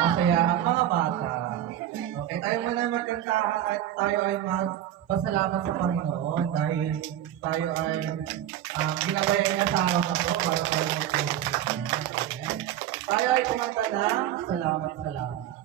Masaya ang mga bata. Okay, tayo muna magkantahan at tayo ay magpasalamat sa Panginoon dahil tayo ay ginabayan niya sa araw na to para tayo mag-worship. Tayo ay kumanta ng salamat, salamat.